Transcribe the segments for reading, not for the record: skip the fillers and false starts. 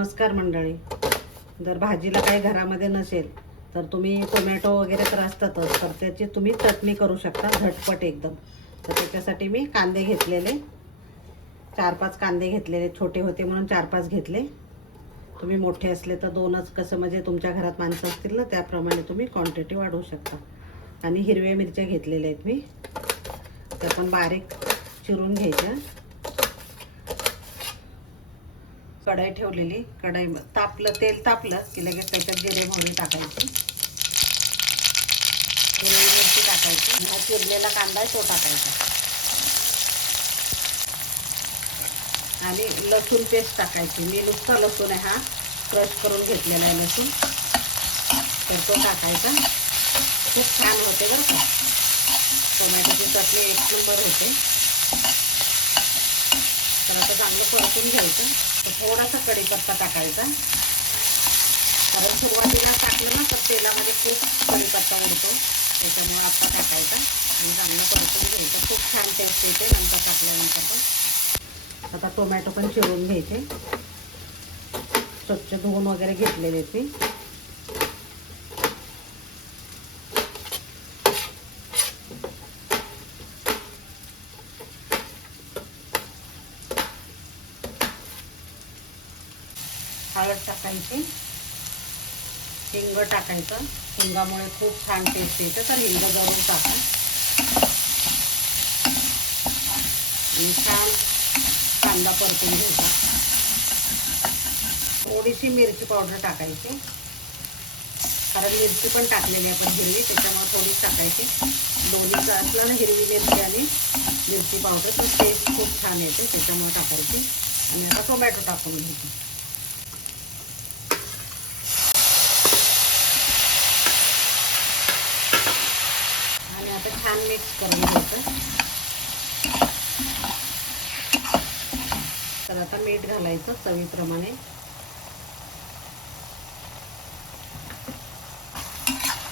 नमस्कार मंडळी. जर भाजीला काही घरामध्ये नसेल तर तुम्ही टोमॅटो वगैरे तर असतातच, तर त्याची तुम्ही चटणी करू शकता झटपट एकदम. तर त्याच्यासाठी मी कांदे घेतलेले 4-5 कांदे घेतलेले, छोटे होते म्हणून 4-5 घेतले. तुम्ही मोठे असले तर 2च, कसं म्हणजे तुमच्या घरात माणसं असतील ना त्याप्रमाणे तुम्ही क्वांटिटी वाढवू शकता. आणि हिरव्या मिरच्या घेतलेल्या आहेत मी, त्या पण बारीक चिरून घ्यायच्या. कढई ठेवलेली, कढई तापलं, तेल तापलं की लगेच त्याच्यात जिरे मोहरी टाकायची, हिरवी मिरची टाकायची, हा चिरलेला कांदा आहे तो टाकायचा आणि लसूण पेस्ट टाकायची. मी नुसता लसूण आहे हा क्रश करून घेतलेला आहे लसूण, तर तो टाकायचा. खूप छान होते बरं का, टोमॅटोची चटणी एक नंबर होते. तर आता चांगलं परतून घ्यायचं. तर थोडासा कढीपत्ता टाकायचा, कारण सुरुवातीला टाकलं ना तर तेलामध्ये खूप कढीपत्ता उडतो, त्याच्यामुळे आता टाकायचा आणि चांगलं परतून घ्यायचं. खूप छान टेस्ट येते नंतर टाकल्यानंतर पण. आता टोमॅटो पण चिरून घ्यायचे, स्वच्छ धुवून वगैरे घेतलेले ते. हळद टाकायची, हिंग टाकायचं. हिंगामुळे खूप छान टेस्ट येते, तर हिंग जरूर टाका. आणि छान कांदा परतून घ्यायचा. थोडीशी मिरची पावडर टाकायची, कारण मिरची पण टाकलेली आपण हिरवी, त्याच्यामुळे थोडीच टाकायची. दोन्हीचं असलं ना, हिरवी मिरची आणि मिरची पावडर, तर टेस्ट खूप छान येते, त्याच्यामुळे टाकायची. आणि आता टोमॅटो टाकून घ्यायची. आणि आता छान मिक्स करून घ्यायचं. तर आता मीठ घालायचं चवीप्रमाणे.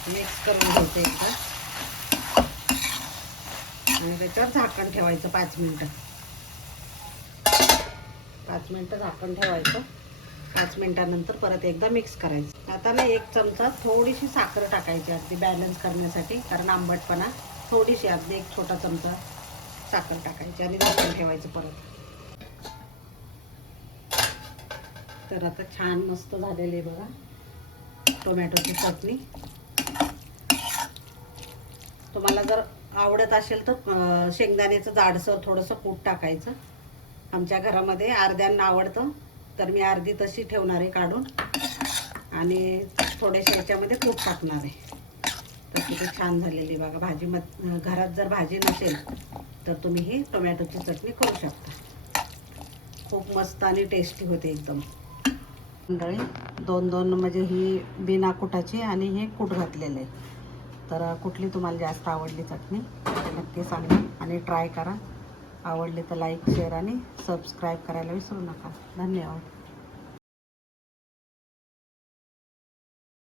मिक्स करून घ्यायचं एकदा आणि त्याच्यावर झाकण ठेवायचं 5 मिनिटं. 5 मिनिटं झाकण ठेवायचं. 5 मिनिटानंतर परत एकदा मिक्स करायचं. आता ना 1 चमचा थोडीशी साखर टाकायची, अगदी बॅलन्स करण्यासाठी, कारण आंबटपणा. थोडीशी, अगदी 1 छोटा चमचा साखर टाकायची आणि झाकण ठेवायचं परत. तर आता छान मस्त झालेली बघा टोमॅटोची चटणी. तुम्हाला जर आवडत असेल तर शेंगदाण्याचं जाडसर थोडंसं कूट टाकायचं. आमच्या घरामध्ये अर्ध्यांना आवडतं, तर मी अर्धी तशी ठेवणार आहे काढून, आणि थोड्याशा याच्यामध्ये कूट टाकणार आहे. तर किती छान झालेली बघा भाजी. घरात जर भाजी नसेल तर तुम्ही ही टोमॅटोची चटणी करू शकता. खूप मस्त आणि टेस्टी होते एकदम. मंडळी, 2 म्हणजे ही बिना कुटाची आणि हे कूट घातलेले. तर कुठली तुम्हाला जास्त आवडली चटणी ते नक्की सांगा आणि ट्राय करा. आवडली तर लाईक, शेअर आणि सबस्क्राईब करायला विसरू नका. धन्यवाद.